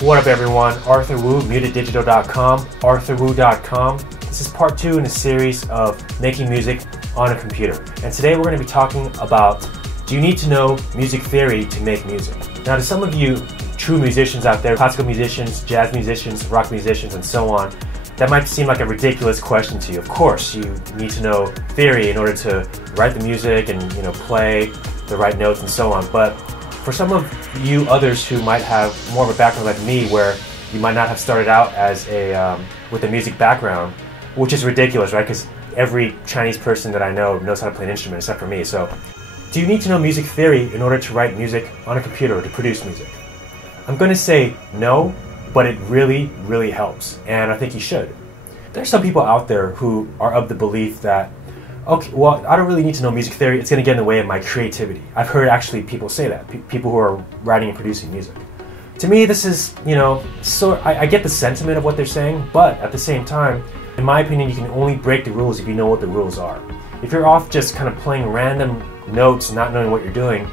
What up everyone, Arthur Wu, muteddigital.com, arthurwu.com. This is part 2 in a series of making music on a computer. And today we're going to be talking about, do you need to know music theory to make music? Now to some of you true musicians out there, classical musicians, jazz musicians, rock musicians, and so on, that might seem like a ridiculous question to you. Of course, you need to know theory in order to write the music and play the right notes and so on. But for some of you others who might have more of a background like me, where you might not have started out as with a music background, which is ridiculous, right? Because every Chinese person that I know knows how to play an instrument except for me. So, do you need to know music theory in order to write music on a computer or to produce music? I'm going to say no, but it really, really helps, and I think you should. There's some people out there who are of the belief that, okay, well, I don't really need to know music theory, it's going to get in the way of my creativity. I've heard actually people say that, people who are writing and producing music. To me, this is, I get the sentiment of what they're saying, but at the same time, in my opinion, you can only break the rules if you know what the rules are. If you're off just kind of playing random notes, not knowing what you're doing,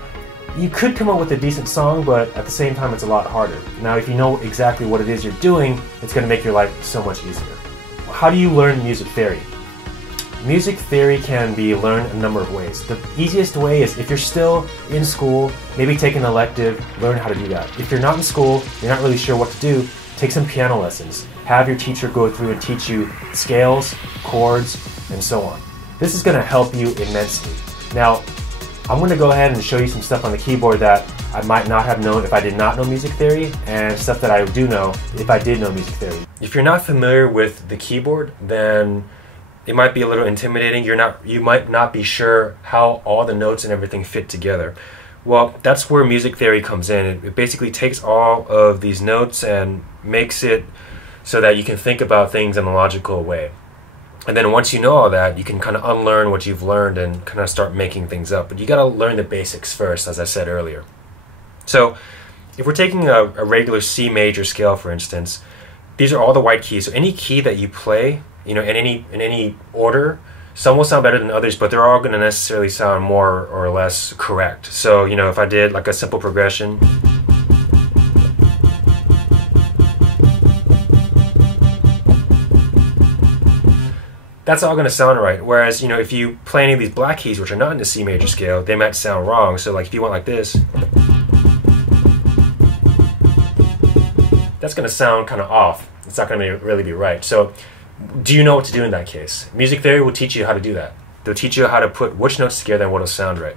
you could come up with a decent song, but at the same time, it's a lot harder. Now, if you know exactly what it is you're doing, it's going to make your life so much easier. How do you learn music theory? Music theory can be learned a number of ways. The easiest way is if you're still in school, maybe take an elective, learn how to do that. If you're not in school, you're not really sure what to do, take some piano lessons. Have your teacher go through and teach you scales, chords, and so on. This is going to help you immensely. Now, I'm going to go ahead and show you some stuff on the keyboard that I might not have known if I did not know music theory, and stuff that I do know if I did know music theory. If you're not familiar with the keyboard, then it might be a little intimidating. You might not be sure how all the notes and everything fit together. Well, that's where music theory comes in. It basically takes all of these notes and makes it so that you can think about things in a logical way. And then once you know all that, you can kind of unlearn what you've learned and kind of start making things up. But you got to learn the basics first, as I said earlier. So if we're taking a regular C major scale, for instance, these are all the white keys. So any key that you play, in any order, some will sound better than others, but they're all going to necessarily sound more or less correct. So, if I did like a simple progression, that's all going to sound right. Whereas, if you play any of these black keys, which are not in the C major scale, they might sound wrong. So like if you went like this, that's going to sound kind of off. It's not going to really be right. So do you know what to do in that case? Music theory will teach you how to do that. They'll teach you how to put which notes together and what will sound right.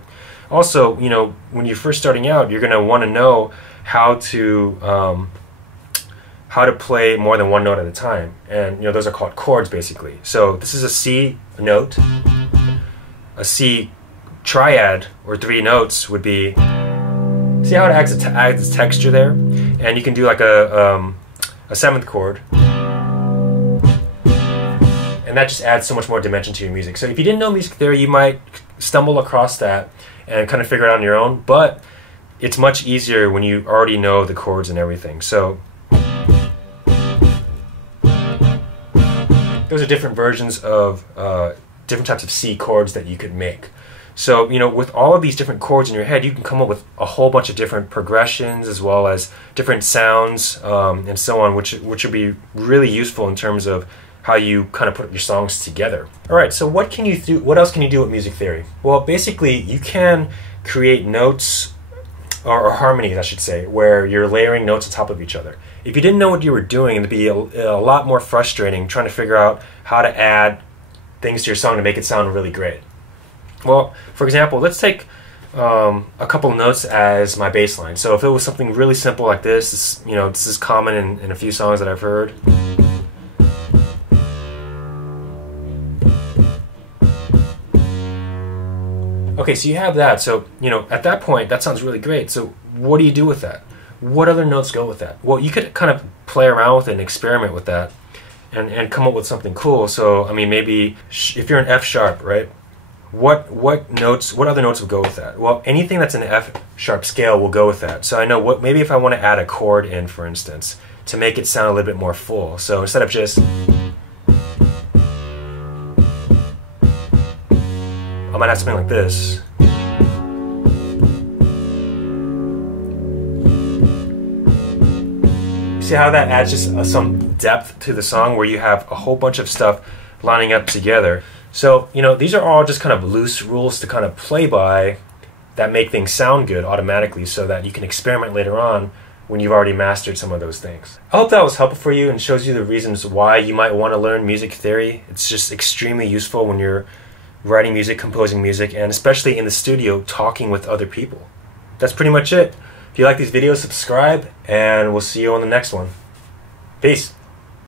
Also, when you're first starting out, you're going to want to know how to play more than one note at a time. And those are called chords, basically. So this is a C note. A C triad, or 3 notes, would be, see how it adds texture there? And you can do like a 7th chord. And that just adds so much more dimension to your music. So if you didn't know music theory, you might stumble across that and kind of figure it out on your own. But it's much easier when you already know the chords and everything. So those are different versions of different types of C chords that you could make. So, with all of these different chords in your head, you can come up with a whole bunch of different progressions as well as different sounds and so on, which would be really useful in terms of how you kind of put your songs together. All right, so what can you do? What else can you do with music theory? Well, basically, you can create notes, or harmonies, I should say, where you're layering notes on top of each other. If you didn't know what you were doing, it'd be a lot more frustrating trying to figure out how to add things to your song to make it sound really great. Well, for example, let's take a couple notes as my bass line. So if it was something really simple like this, this is common in a few songs that I've heard. Okay, so you have that. So, at that point, that sounds really great. So what do you do with that? What other notes go with that? Well, you could kind of play around with it and experiment with that and come up with something cool. So, I mean, maybe if you're an F sharp, right? What other notes would go with that? Well, anything that's in the F sharp scale will go with that. So I know maybe if I want to add a chord in, for instance, to make it sound a little bit more full. So instead of just, I might have something like this. See how that adds just some depth to the song where you have a whole bunch of stuff lining up together. So, these are all just kind of loose rules to kind of play by that make things sound good automatically so that you can experiment later on when you've already mastered some of those things. I hope that was helpful for you and shows you the reasons why you might want to learn music theory. It's just extremely useful when you're writing music, composing music, and especially in the studio talking with other people. That's pretty much it. If you like these videos, subscribe, and we'll see you on the next one. Peace.